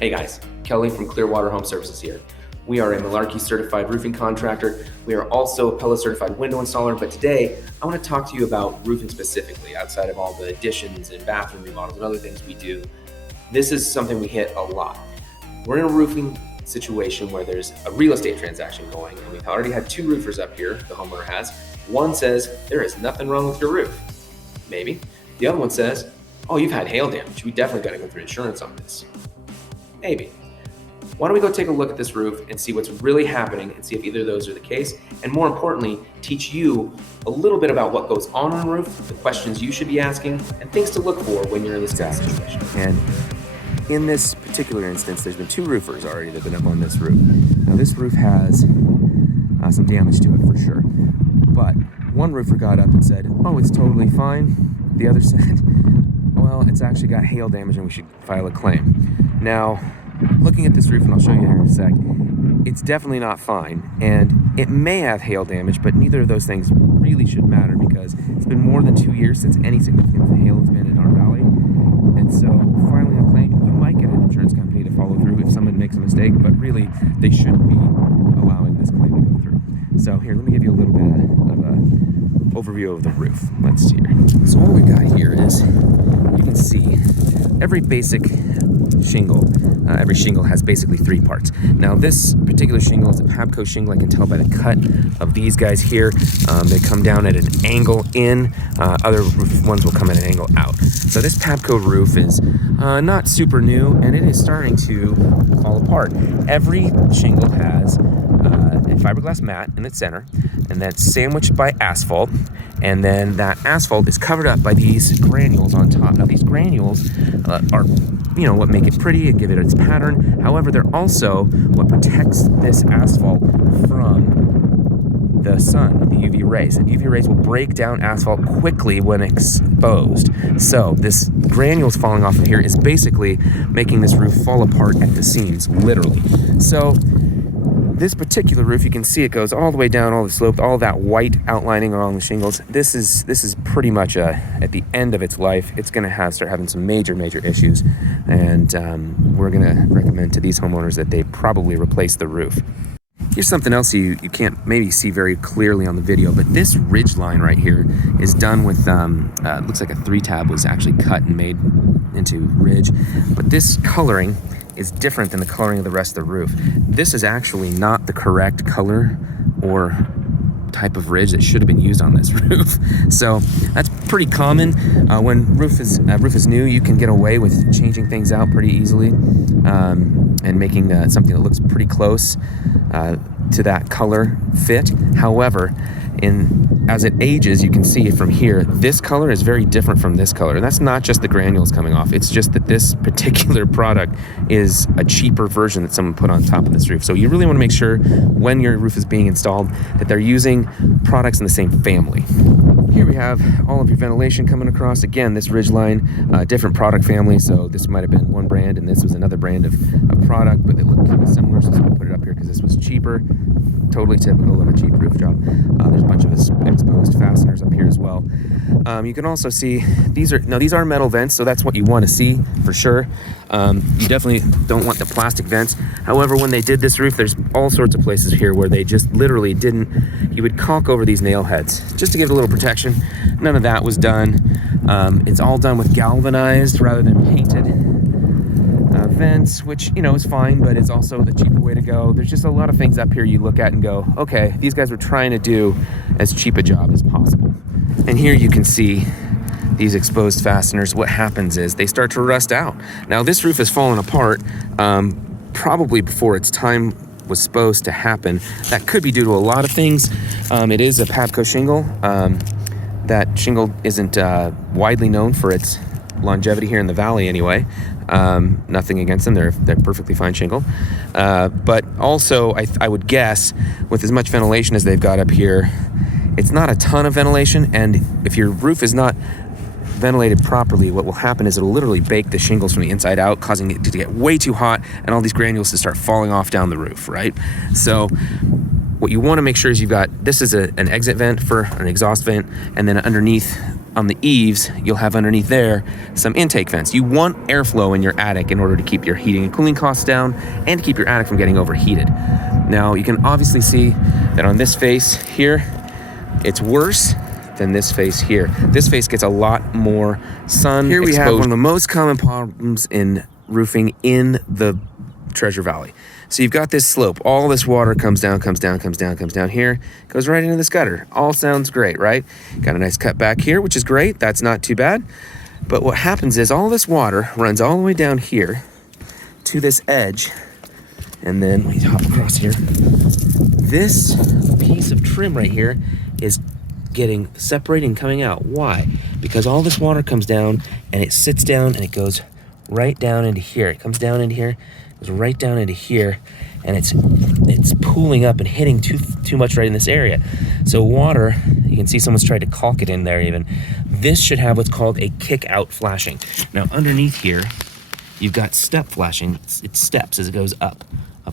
Hey guys, Kelly from Clearwater Home Services here. We are a Malarkey certified roofing contractor. We are also a Pella certified window installer, but today I want to talk to you about roofing specifically, outside of all the additions and bathroom remodels and other things we do. This is something we hit a lot. We're in a roofing situation where there's a real estate transaction going, and we've already had two roofers up here, the homeowner has. One says, there is nothing wrong with your roof. Maybe. The other one says, oh, you've had hail damage. We definitely got to go through insurance on this. Maybe. Why don't we go take a look at this roof and see what's really happening and see if either of those are the case, and more importantly, teach you a little bit about what goes on a roof, the questions you should be asking, and things to look for when you're in this kind of situation. And in this particular instance, there's been two roofers already that have been up on this roof. Now this roof has some damage to it for sure, but one roofer got up and said, oh, it's totally fine. The other said, well, it's actually got hail damage and we should file a claim. Now, looking at this roof, and I'll show you here in a sec, it's definitely not fine, and it may have hail damage, but neither of those things really should matter because it's been more than 2 years since any significant hail has been in our valley. And so filing a claim, you might get an insurance company to follow through if someone makes a mistake, but really they shouldn't be allowing this claim to go through. So here, let me give you a little bit of a overview of the roof. Let's see here. So what we got here is, you can see every basic shingle. Every shingle has basically three parts. Now this particular shingle is a Pabco shingle. I can tell by the cut of these guys here. They come down at an angle in. Other ones will come at an angle out. So this Pabco roof is not super new, and it is starting to fall apart. Every shingle has a fiberglass mat in its center, and that's sandwiched by asphalt, and then that asphalt is covered up by these granules on top. Now these granules are what make it pretty and give it its pattern. However, they're also what protects this asphalt from the sun, the UV rays. And UV rays will break down asphalt quickly when exposed. So this granules falling off of here is basically making this roof fall apart at the seams, literally. So this particular roof, you can see it goes all the way down all the slope, all that white outlining along the shingles. This is pretty much at the end of its life. It's going to start having some major issues, and we're going to recommend to these homeowners that they probably replace the roof. Here's something else you can't maybe see very clearly on the video, but this ridge line right here is done with, looks like a 3-tab was actually cut and made into ridge, but this coloring is different than the coloring of the rest of the roof. This is actually not the correct color or type of ridge that should have been used on this roof. So that's pretty common. When roof is new, you can get away with changing things out pretty easily and making something that looks pretty close to that color fit. However, as it ages, you can see from here, this color is very different from this color. And that's not just the granules coming off. It's just that this particular product is a cheaper version that someone put on top of this roof. So you really want to make sure when your roof is being installed that they're using products in the same family. Here we have all of your ventilation coming across. Again, this ridge line, different product family. So this might have been one brand and this was another brand of product, but they look kind of similar. So I put it up here because this was cheaper. Totally typical of a cheap roof job. There's a bunch of exposed fasteners up here as well. You can also see these are metal vents, so that's what you want to see for sure. You definitely don't want the plastic vents. However, when they did this roof, there's all sorts of places here where they just literally you would caulk over these nail heads just to give it a little protection. None of that was done. It's all done with galvanized rather than painted vents, which is fine, but it's also the cheaper way to go. There's just a lot of things up here you look at and go, okay, these guys were trying to do as cheap a job as possible. And here you can see these exposed fasteners. What happens is they start to rust out. Now this roof has fallen apart probably before its time was supposed to happen. That could be due to a lot of things. It is a Pabco shingle. That shingle isn't widely known for its longevity here in the valley anyway. Nothing against them, they're perfectly fine shingle. But also I would guess with as much ventilation as they've got up here, it's not a ton of ventilation, and if your roof is not ventilated properly, what will happen is it'll literally bake the shingles from the inside out, causing it to get way too hot and all these granules to start falling off down the roof, right? So what you want to make sure is this is an exit vent for an exhaust vent, and then underneath on the eaves, you'll have underneath there some intake vents. You want airflow in your attic in order to keep your heating and cooling costs down and to keep your attic from getting overheated. Now, you can obviously see that on this face here, it's worse than this face here. This face gets a lot more sun exposure. Here we have one of the most common problems in roofing in the Treasure Valley. So you've got this slope. All this water comes down here, goes right into this gutter. All sounds great, right? Got a nice cut back here, which is great. That's not too bad. But what happens is all this water runs all the way down here to this edge. And then, let me hop across here. This piece of trim right here is getting separated and coming out. Why? Because all this water comes down and it sits down and it goes right down into here. It comes down into here, goes right down into here, and it's pooling up and hitting too much right in this area. So water, you can see someone's tried to caulk it in there even. This should have what's called a kick out flashing. Now underneath here, you've got step flashing. It steps as it goes up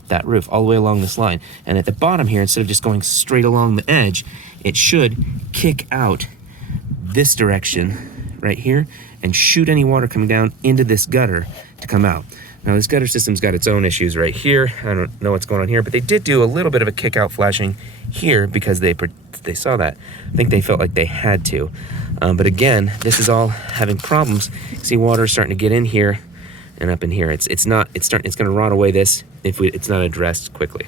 that roof all the way along this line. And at the bottom here, instead of just going straight along the edge, it should kick out this direction right here and shoot any water coming down into this gutter to come out. Now this gutter system's got its own issues right here. I don't know what's going on here, but they did do a little bit of a kick out flashing here because they saw that. I think they felt like they had to. But again, this is all having problems. See, water starting to get in here and up in here. It's going to rot away this if it's not addressed quickly.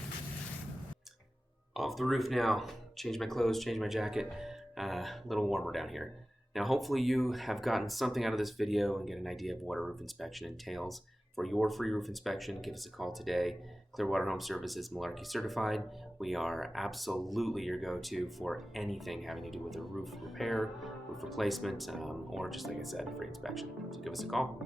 Off the roof now. Change my clothes, change my jacket. A little warmer down here. Now, hopefully you have gotten something out of this video and get an idea of what a roof inspection entails. For your free roof inspection, give us a call today. Clearwater Home Services, Malarkey certified. We are absolutely your go-to for anything having to do with a roof repair, roof replacement, or just like I said, free inspection. So give us a call.